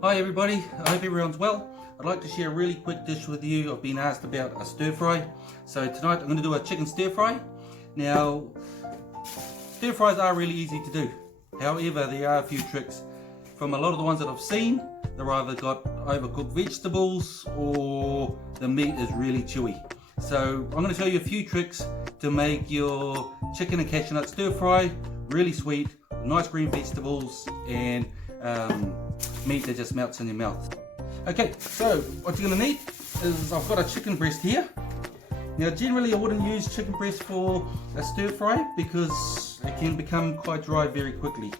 Hi everybody, I hope everyone's well. I'd like to share a really quick dish with you. I've been asked about a stir fry. So tonight I'm going to do a chicken stir fry. Now, stir fries are really easy to do. However, there are a few tricks. From a lot of the ones that I've seen, they've either got overcooked vegetables or the meat is really chewy. So I'm going to show you a few tricks to make your chicken and cashew nut stir fry really sweet, nice green vegetables and meat that just melts in your mouth. Okay, so what you're going to need is I've got a chicken breast here. Now generally I wouldn't use chicken breast for a stir fry because it can become quite dry very quickly.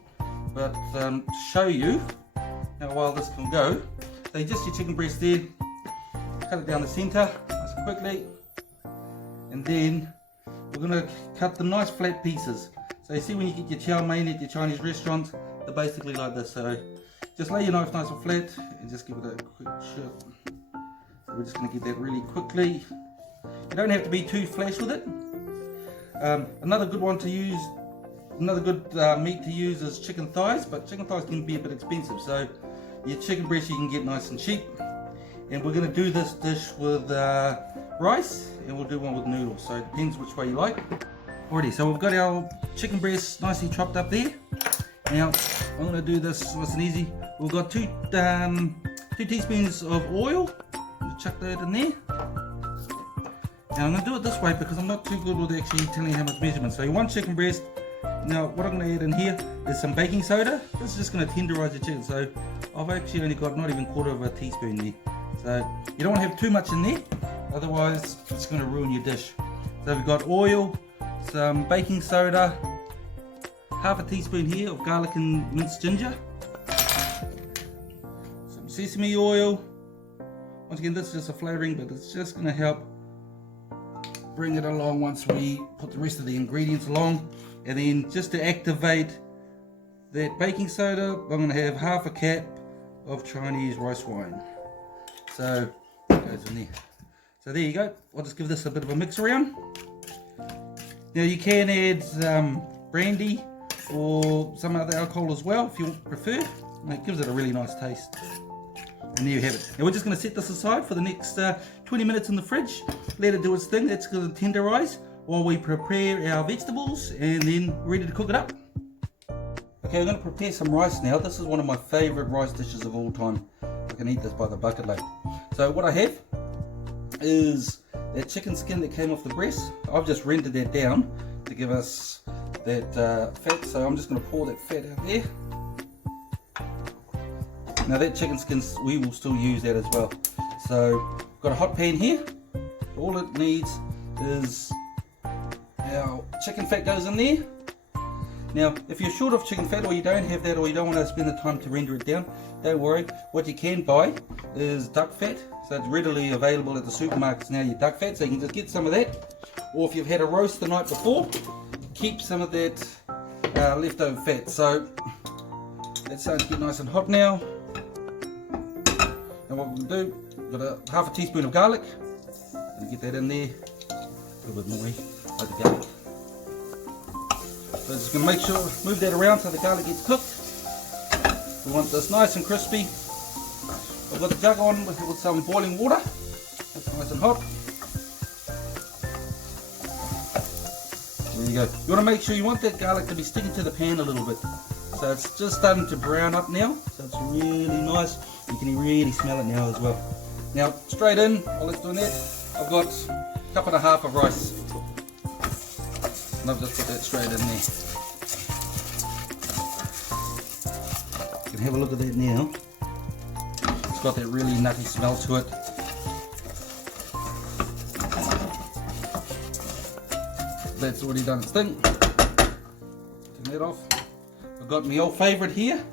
But to show you how well this can go, so just your chicken breast there, cut it down the center nice and quickly, and then we're going to cut the nice flat pieces. So you see when you get your chow mein at your Chinese restaurants, they're basically like this. So just lay your knife nice and flat and just give it a quick shove. So we're just going to get that really quickly. You don't have to be too flash with it. Another good one to use, another good meat to use is chicken thighs, but chicken thighs can be a bit expensive. So your chicken breast you can get nice and cheap. And we're going to do this dish with rice, and we'll do one with noodles. So it depends which way you like. Alrighty, so we've got our chicken breast nicely chopped up there. Now I'm going to do this nice and easy. We've got two teaspoons of oil. Just chuck that in there. Now I'm going to do it this way because I'm not too good with actually telling you how much measurement. So you want chicken breast. Now what I'm going to add in here is some baking soda. This is just going to tenderize the chicken. So I've actually only got not even a quarter of a teaspoon there. So you don't want to have too much in there, otherwise it's going to ruin your dish. So we've got oil, some baking soda, half a teaspoon here of garlic and minced ginger, some sesame oil. Once again, this is just a flavouring, but it's just going to help bring it along once we put the rest of the ingredients along. And then just to activate that baking soda, I'm going to have half a cap of Chinese rice wine. So it goes in there. So there you go. I'll just give this a bit of a mix around. Now you can add brandy or some other alcohol as well if you prefer. And it gives it a really nice taste. And there you have it. Now we're just going to set this aside for the next 20 minutes in the fridge. Let it do its thing. That's going to tenderize while we prepare our vegetables, and then we're ready to cook it up. Okay, I'm going to prepare some rice now. This is one of my favourite rice dishes of all time. I can eat this by the bucket load. So what I have is that chicken skin that came off the breast. I've just rendered that down to give us that fat. So I'm just going to pour that fat out there. Now that chicken skin, we will still use that as well. So I've got a hot pan here. All it needs is our chicken fat goes in there. Now, if you're short of chicken fat or you don't have that or you don't want to spend the time to render it down, don't worry. What you can buy is duck fat. So it's readily available at the supermarkets now, your duck fat. So you can just get some of that. Or if you've had a roast the night before, keep some of that leftover fat. So that's starting to get nice and hot now. And what we'll do, we've got half a teaspoon of garlic. Gonna get that in there. A little bit more, like the garlic. So just going to make sure, move that around so the garlic gets cooked. We want this nice and crispy. I've got the jug on with some boiling water. That's nice and hot. There you go. You want to make sure you want that garlic to be sticking to the pan a little bit. So it's just starting to brown up now. So it's really nice. You can really smell it now as well. Now straight in, while it's doing that, I've got a cup and a half of rice. And I've just put that straight in there. You can have a look at that now. It's got that really nutty smell to it. That's already done its thing. Turn that off. I've got my old favourite here,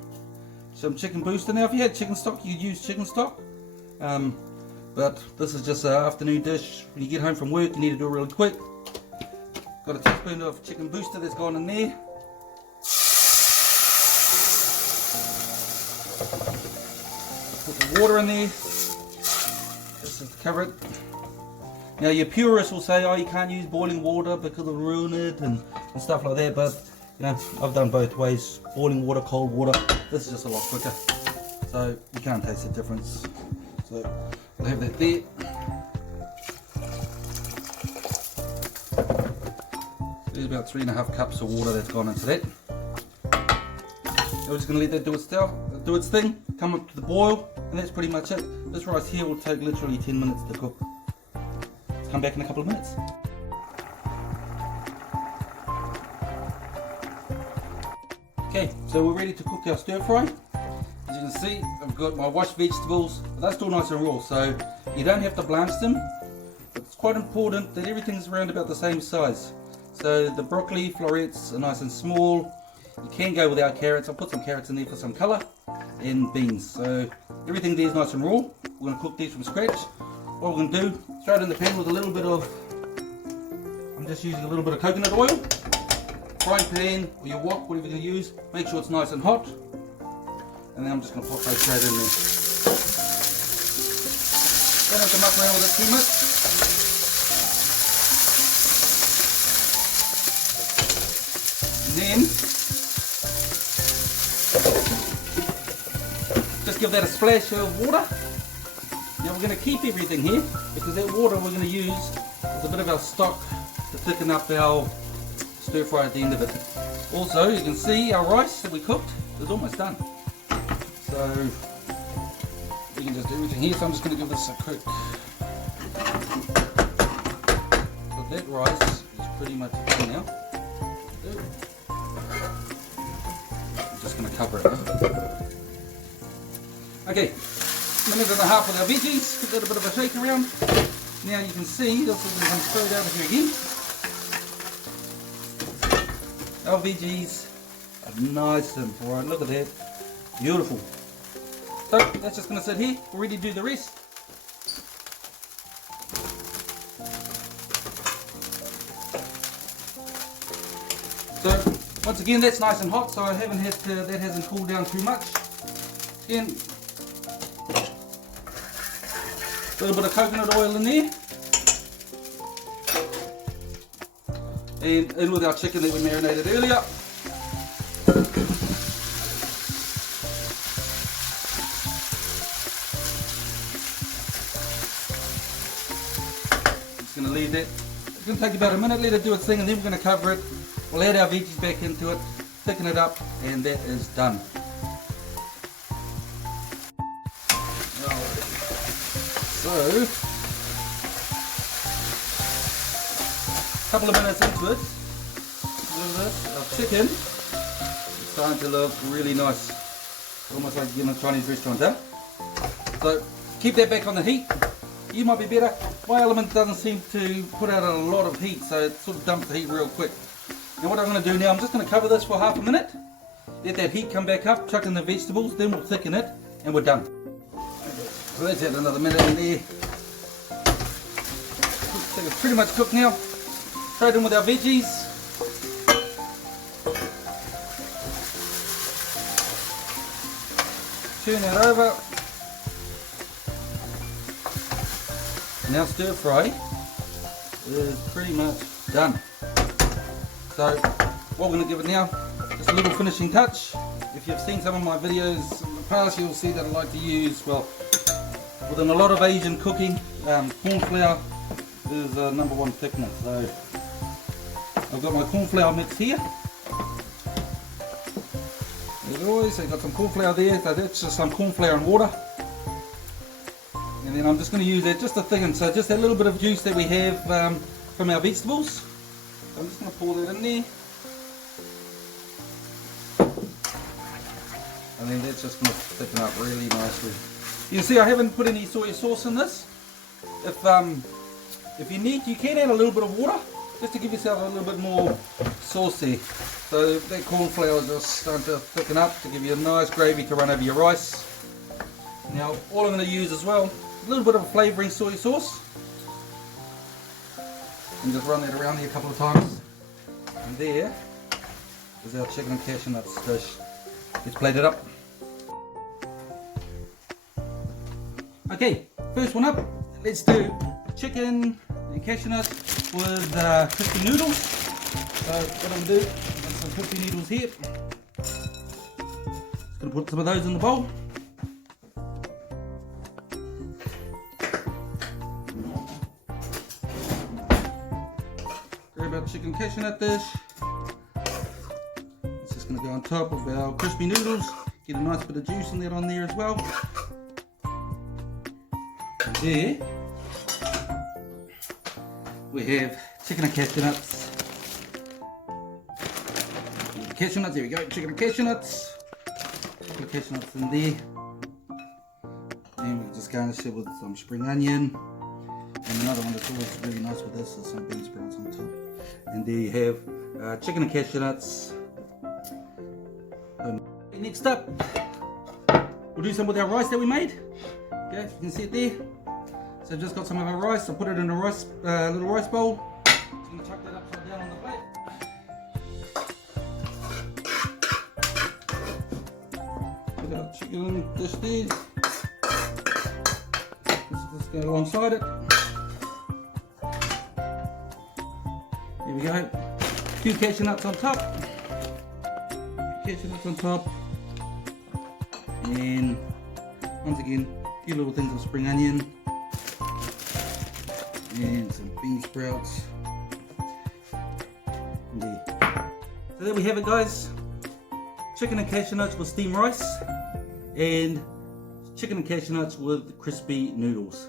some chicken booster. Now if you had chicken stock, you'd use chicken stock. But this is just an afternoon dish. When you get home from work, you need to do it really quick. Got a teaspoon of chicken booster that's gone in there. Put the water in there, just to cover it. Now your purists will say, oh, you can't use boiling water because it'll ruin it and stuff like that, but you know, I've done both ways, boiling water, cold water. This is just a lot quicker. So so you can't taste the difference. So we'll have that there. There's about 3.5 cups of water that's gone into that. We're just going to let that do its thing, come up to the boil, and that's pretty much it. This rice here will take literally 10 minutes to cook. Let's come back in a couple of minutes. Okay, so we're ready to cook our stir fry. As you can see, I've got my washed vegetables, but they're still nice and raw, so you don't have to blanch them. It's quite important that everything's around about the same size. So the broccoli florets are nice and small. You can go without carrots. I'll put some carrots in there for some colour, and beans. So everything there is nice and raw. We're going to cook these from scratch. What we're going to do, throw it in the pan with a little bit of, I'm just using a little bit of coconut oil. Frying pan or your wok, whatever you're going to use, make sure it's nice and hot. And then I'm just going to pop those straight in there. Don't have to muck around with it too much. And then just give that a splash of water. Now we're going to keep everything here because that water we're going to use as a bit of our stock to thicken up our stir fry at the end of it. Also, you can see our rice that we cooked is almost done. So we can just do everything here. So I'm just going to give this a quick. So that rice is pretty much done now. I'm just going to cover it now. Okay, minute and a half with our veggies. Give that a bit of a shake around. Now you can see this is going to come straight over here again. Our veggies are nice and bright. Look at that. Beautiful. So that's just going to sit here. We're ready to do the rest. So once again, that's nice and hot. So I haven't had to, that hasn't cooled down too much. Again, a little bit of coconut oil in there. And in with our chicken that we marinated earlier. Just going to leave that. It's going to take about a minute, let it do its thing, and then we're going to cover it. We'll add our veggies back into it, thicken it up, and that is done. So, a couple of minutes into it, look at this, our chicken is starting to look really nice. Almost like in a Chinese restaurant, huh? So, keep that back on the heat. You might be better. My element doesn't seem to put out a lot of heat, so it sort of dumps the heat real quick. Now what I'm going to do now, I'm just going to cover this for half a minute. Let that heat come back up, chuck in the vegetables, then we'll thicken it, and we're done. So let's add another minute in there. I think it's pretty much cooked now. Throw it in with our veggies. Turn that over. And our stir fry is pretty much done. So what we're going to give it now, just a little finishing touch. If you've seen some of my videos in the past, you'll see that I like to use, well, within a lot of Asian cooking, corn flour is number one thickener. So I've got my corn flour mix here. As always, I've got some corn flour there, so that's just some corn flour and water. And then I'm just going to use that just to thicken, so just that little bit of juice that we have from our vegetables. So I'm just going to pour that in there. And then that's just going to thicken up really nicely. You can see I haven't put any soy sauce in this. If you need, you can add a little bit of water just to give yourself a little bit more sauce there. So that corn flour is just starting to thicken up to give you a nice gravy to run over your rice. Now all I'm going to use as well, a little bit of flavouring soy sauce. And just run that around here a couple of times. And there is our chicken and cashew nuts dish. Let's plate it up. Okay, first one up, let's do chicken and cashew nuts with crispy noodles. So what I'm going to do, I've got some crispy noodles here. Just going to put some of those in the bowl. chicken cashew nut dish. It's just going to go on top of our crispy noodles. Get a nice bit of juice in that on there as well. And there we have chicken and cashew nuts. Cashew nuts, there we go, chicken and cashew nuts. Chicken and cashew nuts in there. And we'll just garnish it with some spring onion. And another one that's always really nice with this is some bean sprouts on top. And there you have chicken and cashew nuts. Next up, we'll do some with our rice that we made. Okay, you can see it there. So I've just got some of our rice. I'll put it in a rice, little rice bowl. Just going to chuck that upside down on the plate. Put our chicken dish there. Just go alongside it. There we go. A few cashew nuts on top. Cashew nuts on top. And once again, a few little things of spring onion. And some bean sprouts. And there. So there we have it, guys. Chicken and cashew nuts with steamed rice. And chicken and cashew nuts with crispy noodles.